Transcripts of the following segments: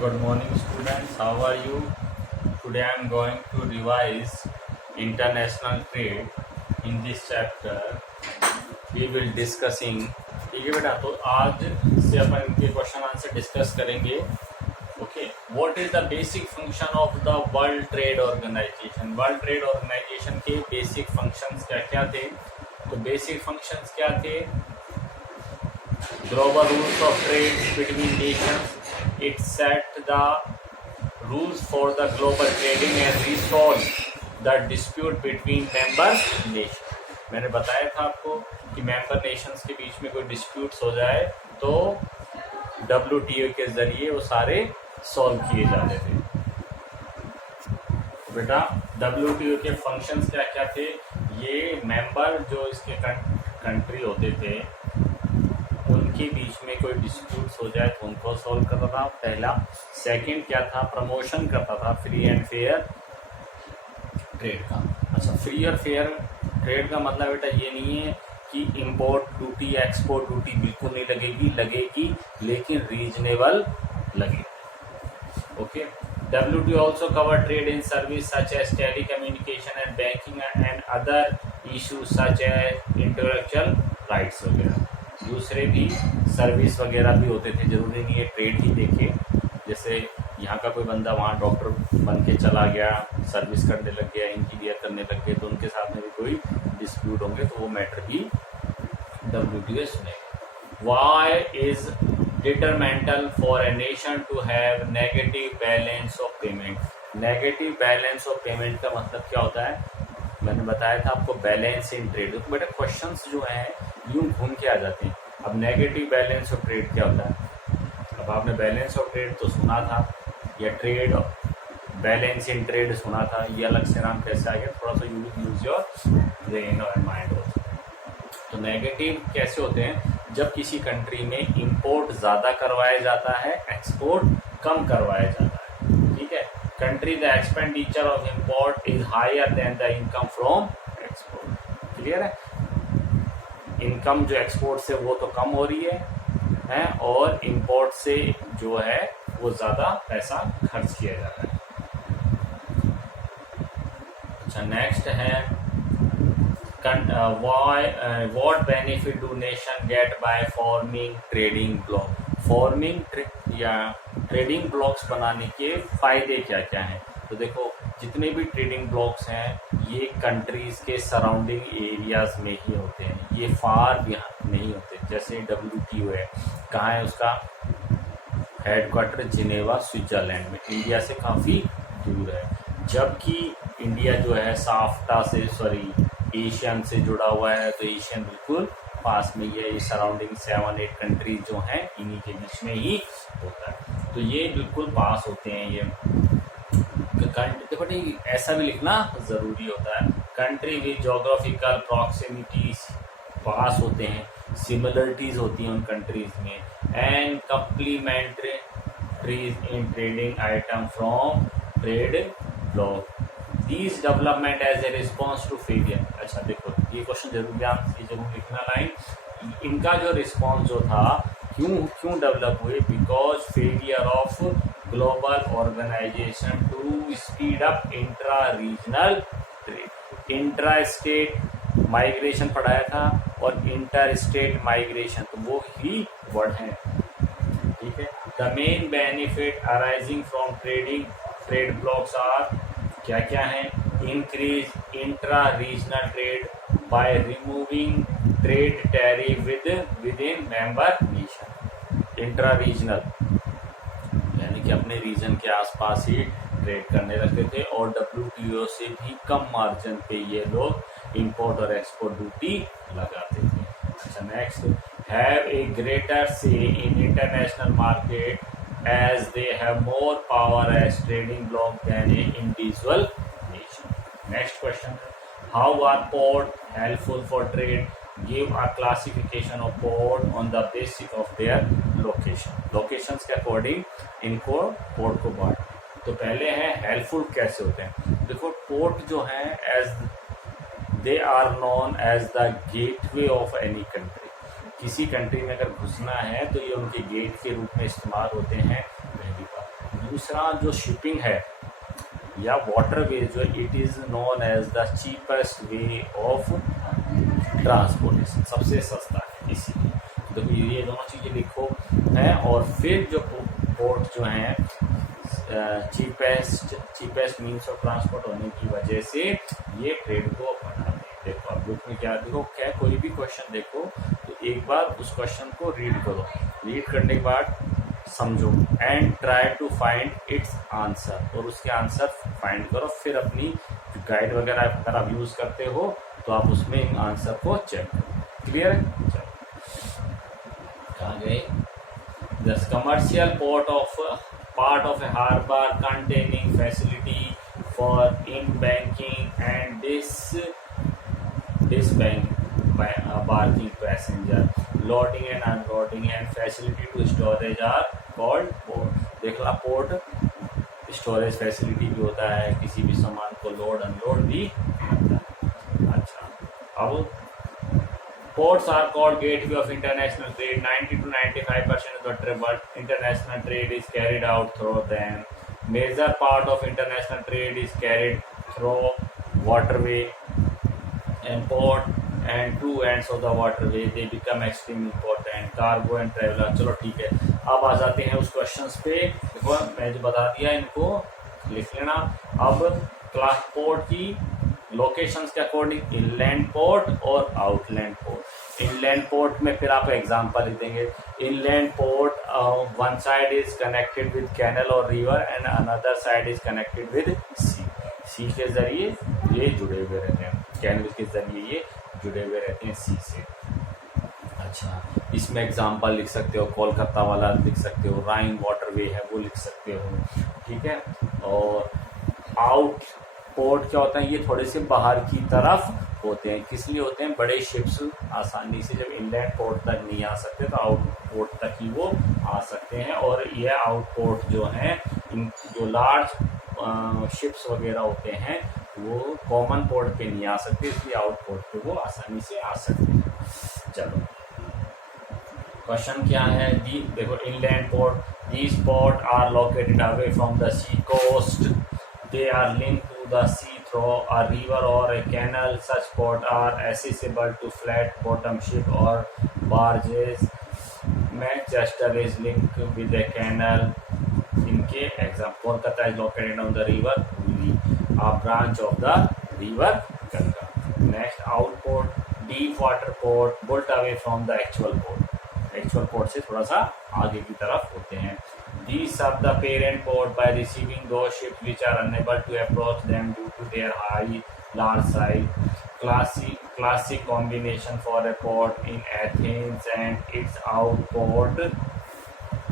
Good morning, students. How are you? Today I am going to revise international trade. In this chapter, we will discussing. ठीक है बेटा, तो आज से अपन इनके क्वेश्चन आंसर डिस्कस करेंगे. Okay, what is the basic function of the world trade organisation. World trade organisation के बेसिक फंक्शंस क्या क्या थे? तो बेसिक फंक्शंस क्या थे? Global rules of trade between nations. It set the rules for the global trading and resolve the dispute between member nations. मैंने बताया था आपको कि मेंबर नेशंस के बीच में कोई डिस्प्यूट्स हो जाए तो WTO के जरिए वो सारे सॉल्व किए जाते थे. बेटा WTO के फंक्शंस क्या क्या थे? ये मेंबर जो इसके कंट्री होते थे उनके बीच में कोई डिस्प्यूट्स हो जाए तो उनको सॉल्व करता था, पहला. सेकंड क्या था? प्रमोशन करता था फ्री एंड फेयर ट्रेड का. अच्छा, फ्री और फेयर ट्रेड का मतलब बेटा ये नहीं है कि इंपोर्ट ड्यूटी एक्सपोर्ट ड्यूटी बिल्कुल नहीं लगेगी लेकिन रीजनेबल लगेगी. Okay. WTO also cover trade in service such as telecommunication and banking and other issues such as intellectual rights वगैरह. दूसरे भी सर्विस वगैरह भी होते थे, जरूरी नहीं है ट्रेड ही देखे. जैसे यहाँ का कोई बंदा वहाँ डॉक्टर बन के चला गया, सर्विस करने लग गया, इंजीनियर करने लग गए, तो उनके साथ में भी कोई डिस्प्यूट होंगे तो वो मैटर भी WTO सुनेगा. Why is detrimental for a nation to have negative balance of payment? Negative balance of payment का मतलब क्या होता है? मैंने बताया था आपको, बैलेंस इन ट्रेड. तो बेटा क्वेश्चंस जो हैं यूं घूम के आ जाते हैं. अब नेगेटिव बैलेंस ऑफ ट्रेड क्या होता है? अब आपने बैलेंस ऑफ ट्रेड तो सुना था, या ट्रेड बैलेंस इन ट्रेड सुना था, ये अलग से नाम कैसे आ गया? थोड़ा सा यूज योर ब्रेन और माइंड ऑल्सो. तो नेगेटिव कैसे होते हैं? जब किसी कंट्री में इंपोर्ट ज़्यादा करवाया जाता है, एक्सपोर्ट कम करवाया जाता है. ठीक है. Country the expenditure of import is higher than the income from export. Clear है? इनकम जो एक्सपोर्ट से वो तो कम हो रही है और इंपोर्ट से जो है वो ज़्यादा पैसा खर्च किया जा रहा है. अच्छा, नेक्स्ट है what benefit do nation get by forming trading block. Forming या ट्रेडिंग ब्लॉक्स बनाने के फायदे क्या क्या हैं? तो देखो, जितने भी ट्रेडिंग ब्लॉक्स हैं ये कंट्रीज के सराउंडिंग एरियाज में ही होते हैं, ये फार भी नहीं होते. जैसे WTO है, कहाँ है उसका हेडक्वार्टर? जिनेवा, स्विट्जरलैंड में. इंडिया से काफ़ी दूर है, जबकि इंडिया जो है साफ्टा से एशियन से जुड़ा हुआ है, तो एशियन बिल्कुल पास में ही है. ये सराउंडिंग 7-8 कंट्रीज जो हैं इन्हीं के बीच में ही होता है, तो ये बिल्कुल पास होते हैं. ये देखो, ऐसा भी लिखना ज़रूरी होता है. कंट्री विद जोग्राफिकल प्रॉक्सिमिटीज पास होते हैं, सिमिलरिटीज होती हैं उन कंट्रीज में, and complementaries in trading item from trade bloc. These development as a response to failure. अच्छा देखो, ये क्वेश्चन जरूर लिखना लाइन. इनका जो रिस्पॉन्स जो था, क्यों डेवलप हुए? Because failure of global organisation to speed up intra regional trade. Intra state migration पढ़ाया था और इंटर स्टेट माइग्रेशन, तो वो ही वर्ड है. ठीक है. The main benefit arising from trade blocs are क्या क्या है? Increase intra regional trade by removing trade tariff within member nation. Intra regional यानी कि अपने रीजन के आसपास ही ट्रेड करने लगते थे और WTO से भी कम मार्जिन पे ये लोग इंपोर्ट और एक्सपोर्ट ड्यूटी लगाते थे. अच्छा, नेक्स्ट, हैव ए ग्रेटर से in international market as they have more power as trading block than an individual nation. Next question, how are port helpful for trade? Give a classification of port on the basis of their location. Locations के according इनको port को बांट. तो पहले है helpful कैसे होते हैं. देखो, पोर्ट जो है as they are known as the gateway of any country. किसी कंट्री में अगर घुसना है तो ये उनके गेट के रूप में इस्तेमाल होते हैं. पहली बात. दूसरा जो शिपिंग है या वाटरवे जो it is known as the cheapest way of transportation, सबसे सस्ता है इसीलिए। तो ये दोनों चीज़ें लिखो हैं। और फिर जो पोर्ट जो हैं चीपेस्ट मीन्स ऑफ ट्रांसपोर्ट होने की वजह से ये ट्रेड को बढ़ाते हैं। देखो अब बुक में क्या देखो, क्या कोई भी क्वेश्चन देखो तो एक बार उस क्वेश्चन को रीड करो, रीड करने के बाद समझो and try to find its answer, और उसके आंसर फाइंड करो। फिर अपनी गाइड वगैरह अगर आप यूज़ करते हो तो आप उसमें आंसर को चेक करो। क्लियर है? चलो कहाँ गए? The commercial part of a harbor containing facility for in-banking and disembarking passenger, loading and unloading and facility to storage are called port। देखना पोर्ट स्टोरेज फैसिलिटी भी होता है, किसी भी सामान को लोड अनलोड भी होता है। अच्छा अब ports are called gateway of international trade। 90 to 95% of the international trade is carried out through them। Major part of international trade is carried through waterway and port and two ends of the waterway they become extremely important। cargo and traveler। चलो ठीक है, अब आ जाते हैं उस questions पे। देखो मैं जो बता दिया इनको लिख लेना। अब क्लास पोर्ट की लोकेशंस के अकॉर्डिंग इनलैंड पोर्ट और आउटलैंड पोर्ट। इनलैंड पोर्ट में फिर आप एग्जांपल लिख देंगे। Inland port one side is connected with canal और river and another side is connected with sea. Sea के जरिए ये जुड़े हुए रहते हैं, कैनल के जरिए ये जुड़े हुए रहते हैं सी से। अच्छा इसमें एग्जांपल लिख सकते हो, कोलकाता वाला लिख सकते हो, राइन वाटरवे है वो लिख सकते हो, ठीक है। और आउट पोर्ट क्या होता है, ये थोड़े से बाहर की तरफ होते हैं। किस लिए होते हैं? बड़े शिप्स आसानी से जब इनलैंड पोर्ट तक नहीं आ सकते तो आउट पोर्ट तक ही वो आ सकते हैं। और ये आउट पोर्ट जो हैं, इन जो लार्ज शिप्स वगैरह होते हैं वो कॉमन पोर्ट पे नहीं आ सकते, इसलिए आउट पोर्ट पे वो आसानी से आ सकते हैं। चलो क्वेश्चन क्या है? देखो inland port, these port are located away from the sea coast, they are linked to the sea through a river or a canal। such ports are accessible to flat bottom ship or barges। Manchester is linked with a canal। इनके example, Kolkata is located on the river Hooghly, a branch of the river Ganga। next out port, deep water port built away from the actual port। Actual port से थोड़ा सा आगे की तरफ होते हैं। These serve the parent port by receiving those ships which are unable to approach them due to their large size। Classic combination for a port in Athens and its out port।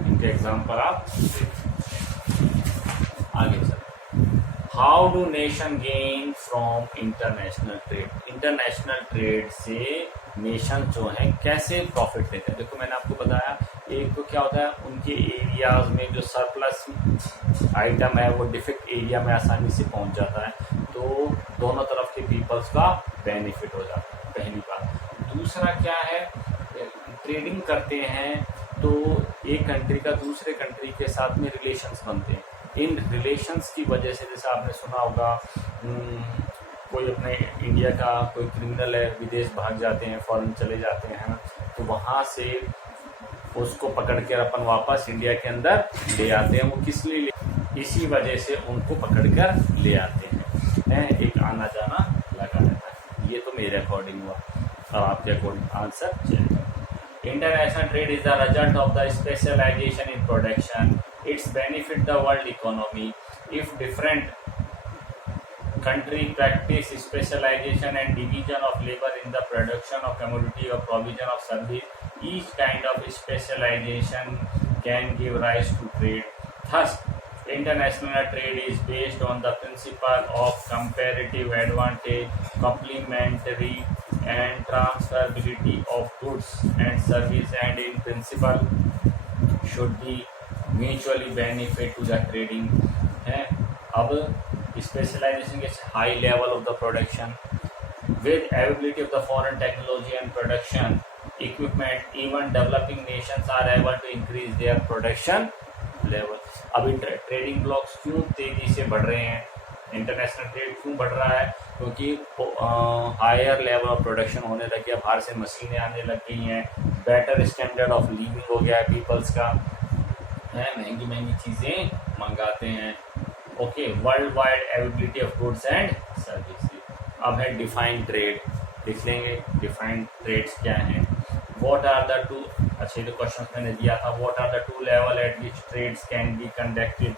इनके example आप आगे चलते। How do nation gain from international trade? International trade से nation जो है कैसे profit लेते हैं? देखो मैंने आपको बताया, एक तो क्या होता है उनके एरियाज में जो सरप्लस आइटम है वो डिफेक्ट एरिया में आसानी से पहुंच जाता है, तो दोनों तरफ के पीपल्स का बेनिफिट हो जाता है, पहली बात। दूसरा क्या है, ट्रेडिंग करते हैं तो एक कंट्री का दूसरे कंट्री के साथ में रिलेशंस बनते हैं। इन रिलेशंस की वजह से जैसे आपने सुना होगा कोई अपने इंडिया का कोई क्रिमिनल है, विदेश भाग जाते हैं, फॉरेन चले जाते हैं, तो वहाँ से उसको पकड़ कर अपन वापस इंडिया के अंदर ले आते हैं। वो किस लिए इसी वजह से उनको पकड़ कर ले आते हैं, एक आना जाना लगा रहता है। ये तो मेरे अकॉर्डिंग हुआ, और आपके अकॉर्डिंग आंसर चेक करो। International trade is the result of the specialization in production। It's benefit the world economy। If different country practice specialization and division of labor in the production of commodity or provision of service, each kind of specialization can give rise to trade। Thus, international trade is based on the principle of comparative advantage, complementary and transferability of goods and service, and in principle should be mutually benefit to the trading है। अब specialization is high level of the production with availability of the foreign technology and production equipment, even developing nations are able to increase their production level। अभी trading blocks क्यों तेजी से बढ़ रहे हैं, international trade क्यों बढ़ रहा है, क्योंकि हायर लेवल ऑफ प्रोडक्शन होने लग गया, बाहर से मशीनें आने लग गई हैं, बेटर स्टैंडर्ड ऑफ लिविंग हो गया है पीपल्स का, है, महंगी महंगी चीज़ें मंगाते हैं। Okay, world wide availability of goods and services. अब है डिफाइंड ट्रेड, लिख लेंगे डिफाइंड ट्रेड्स क्या हैं। व्हाट आर द टू, अच्छा जो क्वेश्चन मैंने दिया था, what are the two level at which trades can be conducted.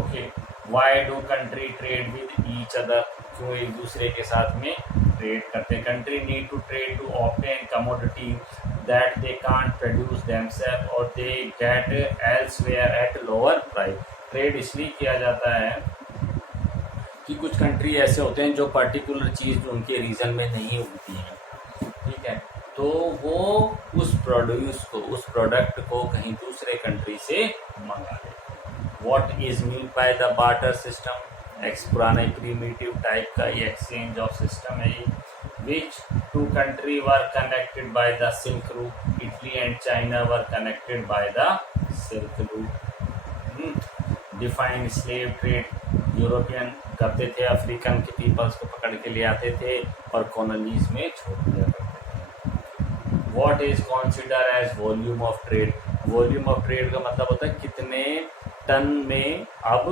Okay, why do country trade with each other, क्यों एक दूसरे के साथ में ट्रेड करते हैं। Country need to trade to obtain commodity that they can't produce themselves और they get elsewhere at lower price. Trade इसलिए किया जाता है कि कुछ कंट्री ऐसे होते हैं जो पर्टिकुलर चीज़ उनके रीजन में नहीं उगती है, ठीक है, तो वो उस प्रोड्यूस को, उस प्रोडक्ट को कहीं दूसरे कंट्री से मंगा ले। What is meant by the barter system? पुराना प्रीमिटिव टाइप का ये एक्सचेंज ऑफ सिस्टम है ये। Which two country were connected by the Silk Route? Italy and China were connected by the Silk Route. Define slave trade. European करते थे, African के peoples को पकड़ के ले आते थे और कॉलोनीज में छोड़ दिया करते थे। What is considered as volume of trade? Volume of trade का मतलब होता है कितने टन में अब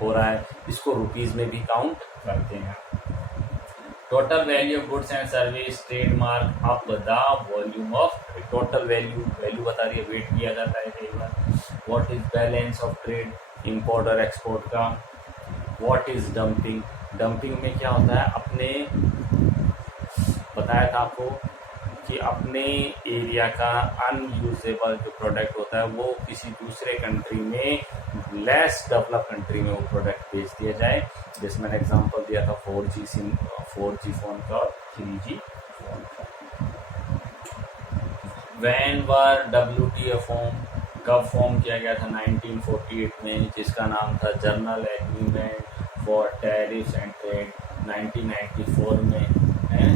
हो रहा है, इसको रुपीज में भी काउंट करते हैं। Total value of goods and service trademark up the volume of total value, value बता रही है, वेट किया जाता है कई बार। What is balance of trade, import और एक्सपोर्ट का। व्हाट इज डंपिंग, डंपिंग में क्या होता है, अपने बताया था आपको कि अपने एरिया का अनयूजेबल जो प्रोडक्ट होता है वो किसी दूसरे कंट्री में, लेस डेवलप कंट्री में वो प्रोडक्ट बेच दिया जाए। जैसे मैंने एग्जांपल दिया था 4G सिम, 4G फोन का और 3G फोन का। व्हेन वर WTO फॉर्म, कब फॉर्म किया गया था, 1948 में, जिसका नाम था journal agreement for tariffs and trade. 1994 में है,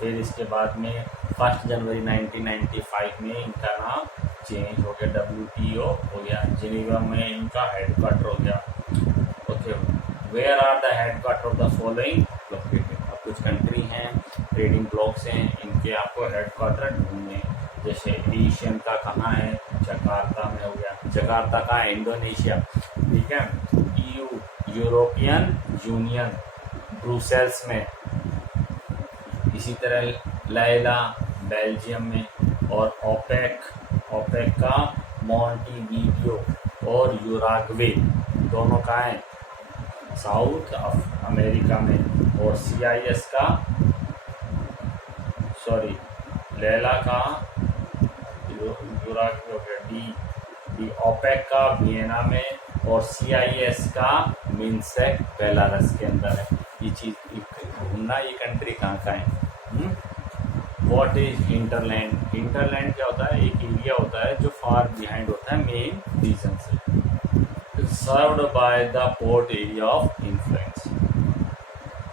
फिर इसके बाद में 1 जनवरी 1995 में इनका नाम चेंज हो गया, WTO हो गया, जिनेवा में इनका हेडक्वार्टर हो गया। Okay, where are the headquarter of the following located. अब कुछ कंट्री हैं, ट्रेडिंग ब्लॉक्स हैं, इनके आपको हेडक्वार्टर ढूंढने, जैसे एशियन का कहाँ है, जकार्ता में हो गया, जकार्ता का है इंडोनेशिया, ठीक है। EU यूरोपियन यूनियन ब्रुसेल्स में, इसी तरह लैला बेल्जियम में, और ओपेक का मॉन्टीवीडियो और यूराग्वे दोनों का है साउथ अमेरिका में, और CIS का, सॉरी लैला का यूराग्वे हो गया, डी ओपेक का वियना में, और CIS का मिन्स्क बेलारस के अंदर है। ये चीज ढूंढना, ये कंट्री कहाँ का है। व्हाट इज हिंटरलैंड, हिंटरलैंड क्या होता है, एक एरिया होता है जो फार बिहाइंड होता है मेन रीजन से। Served by the port area of influence.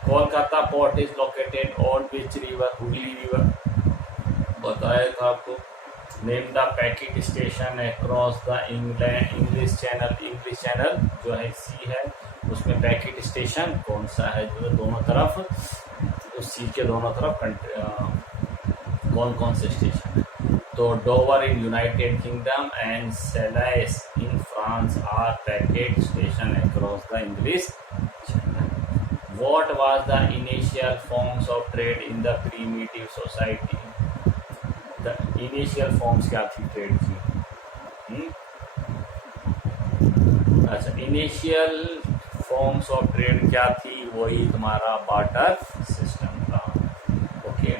Kolkata port is located on which river, Hooghly river, बताया था आपको। Name the packet station across the English channel, English channel जो है सी है, उसमें पैकेट स्टेशन कौन सा है, जो दोनों तरफ, उस सी के दोनों तरफ कौन कौन से स्टेशन है। तो Dover in United Kingdom and Calais in France are packet station across the English Channel. What was the initial forms of trade in the primitive society. The initial forms क्या थी ट्रेड की, अच्छा initial forms of trade क्या थी, वही तुम्हारा barter system था। Okay,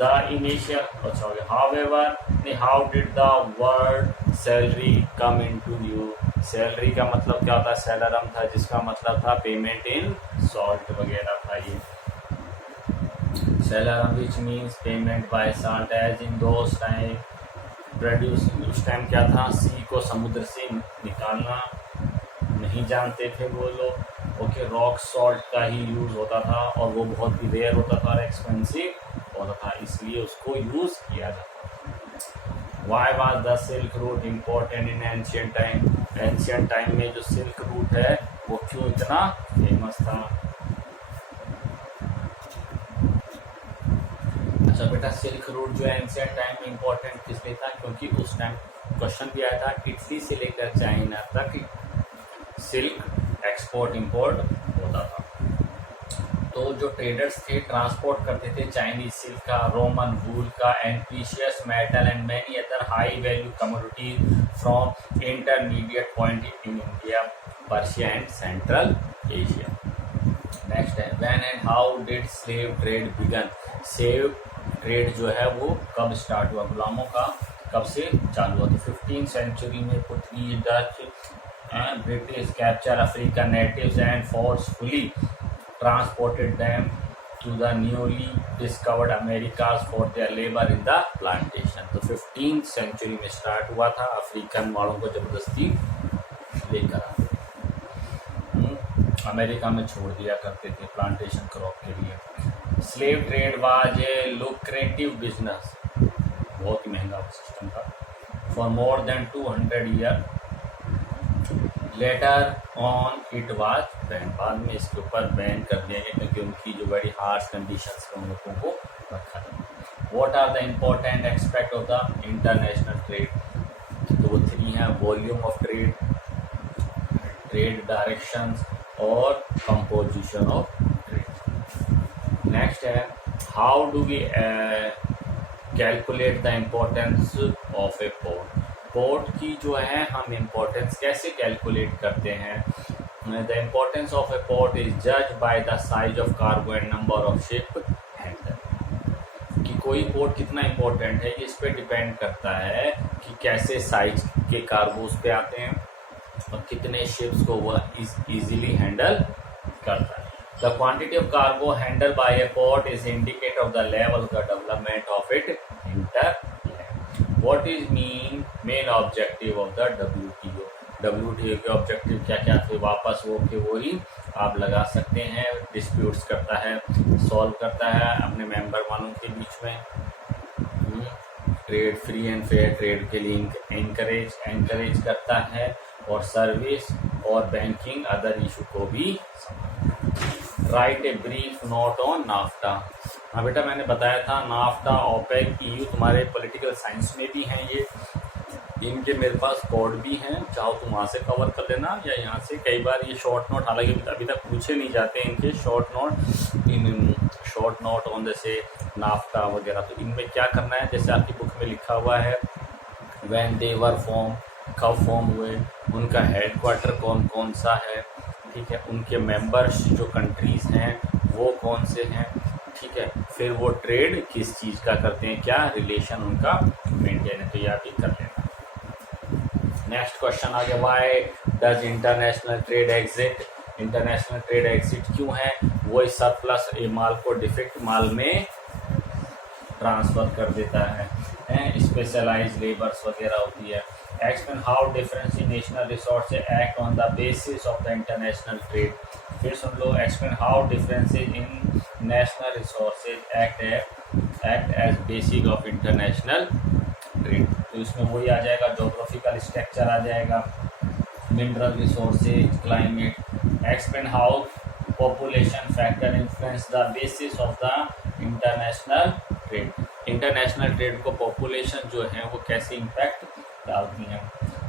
the initial, अच्छा हो गया। However, how did the word salary come into view. Salary का मतलब क्या होता है, सैलरम था, जिसका मतलब था पेमेंट इन सॉल्ट वगैरह था ये salarium, which means payment by salt, as in those time produce. उस टाइम क्या था, सी को समुद्र से निकालना नहीं जानते थे वो लोग। ओके, रॉक सॉल्ट का ही यूज़ होता था और वो बहुत ही रेयर होता था और एक्सपेंसिव होता था, इसलिए उसको यूज़ किया जाता था। Why was the silk route important in ancient time, ancient time में जो सिल्क रूट है वो क्यों इतना फेमस था। अच्छा बेटा, सिल्क रूट जो है एंशियंट टाइम में इम्पोर्टेंट किस लिए था, क्योंकि उस टाइम क्वेश्चन भी आया था इटली से लेकर चाइना तक सिल्क एक्सपोर्ट इंपोर्ट होता था। तो जो ट्रेडर्स थे ट्रांसपोर्ट करते थे चाइनीज सिल्क का, रोमन वूल का and precious metal and many other high value commodities from intermediate point in India, Persia and Central Asia. Next है when and how did slave trade begin, slave trade जो है वो कब start हुआ, गुलामों का कब से चालू हुआ। तो 15th सेंचुरी में Portuguese, Dutch and British capture African natives and forcefully transported them to the newly discovered Americas for their labor in the plantation। तो 15th सेंचुरी में स्टार्ट हुआ था, अफ्रीकन वालों को जबरदस्ती लेकर अमेरिका में छोड़ दिया करते थे प्लांटेशन क्रॉप के लिए। Slave trade was a lucrative business, बहुत ही महंगा सिस्टम था, for more than 200 year. Later on it was ban, बाद में इसके ऊपर बैन कर दिया गया क्योंकि उनकी जो बड़ी हार्श कंडीशंस में उन लोगों को रखा था। What are the important aspect of the international trade, तो वो 3 हैं, volume of trade, trade directions और कंपोजिशन ऑफ ट्रेड। नेक्स्ट है how do we calculate the importance of a port, port की जो है हम इम्पोर्टेंस कैसे कैलकुलेट करते हैं। The importance of a port is जज by the size of cargo and number of ship handle, कि कोई पोर्ट कितना इम्पोर्टेंट है ये इस पे डिपेंड करता है कि कैसे साइज के कार्गोज पे आते हैं और कितने शिप्स को वह इजीली हैंडल करता है। The quantity of cargo handle bye A port is indicate of the level of the development of it inter. What is main objective of the WTO, WTO के ऑब्जेक्टिव क्या क्या थे, वापस वो के वो ही आप लगा सकते हैं, डिस्प्यूट्स करता है, सॉल्व करता है अपने मेंबर वालों के बीच में, trade free and fair trade के लिए एनकरेज करता है, और सर्विस और बैंकिंग अदर इशू को भी। Right a brief note on NAFTA, हाँ बेटा मैंने बताया था नाफ्टा, ओपेक, EU तुम्हारे पॉलिटिकल साइंस में भी हैं ये, इनके मेरे पास कोड भी हैं, चाहो तुम वहाँ से कवर कर लेना या यहाँ से। कई बार ये शॉर्ट नोट, हालांकि अभी तक पूछे नहीं जाते इनके शॉर्ट नोट ऑन जैसे नाफ्टा वगैरह, तो इनमें क्या करना है, जैसे आपकी बुक में लिखा हुआ है व्हेन दे वर फॉर्म, कब फॉर्म हुए, उनका हेडक्वार्टर कौन कौन सा है, ठीक है, उनके मेंबर्स जो कंट्रीज हैं वो कौन से हैं, ठीक है, फिर वो ट्रेड किस चीज़ का करते हैं, क्या रिलेशन उनका मेंटेन है, तो यह भी कर लेना। नेक्स्ट क्वेश्चन आ गया why does international trade exit, international trade exit क्यों है, वो इस सरप्लस ए माल को डिफेक्ट माल में ट्रांसफर कर देता है, स्पेशलाइज लेबर्स वगैरह होती है। Explain how difference in national resource act on the basis of the international trade, फिर सुन लो, explain how differences in national resources act as basic of international trade, तो इसमें वही आ जाएगा, जोग्राफिकल स्ट्रक्चर आ जाएगा, mineral resources, climate. Explain how population factor influence the basis of the international trade, international trade को पॉपुलेशन जो है वो कैसे इम्पैक्ट डालती हैं।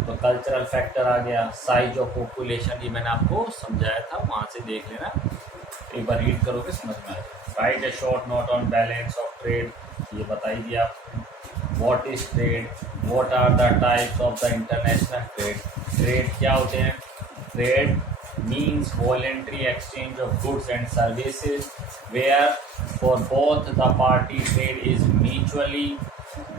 तो कल्चरल फैक्टर आ गया, साइज ऑफ पॉपुलेशन, ये मैंने आपको समझाया था, वहाँ से देख लेना, एक बार रीड करोगे समझ में आएगा। Write a short note on balance of trade, ये बता ही दिया आपको। What is trade, what are the types of the international trade, trade क्या होते हैं, trade means voluntary exchange of goods and services where for both the party trade is mutually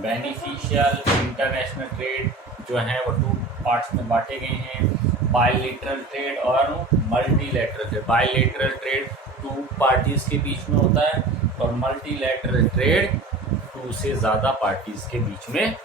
beneficial। International trade जो है वो 2 parts में बांटे गए हैं, बायलैटरल ट्रेड और multilateral trade. Bilateral trade 2 parties के बीच में होता है और मल्टीलैटरल ट्रेड 2 से ज़्यादा पार्टीज के बीच में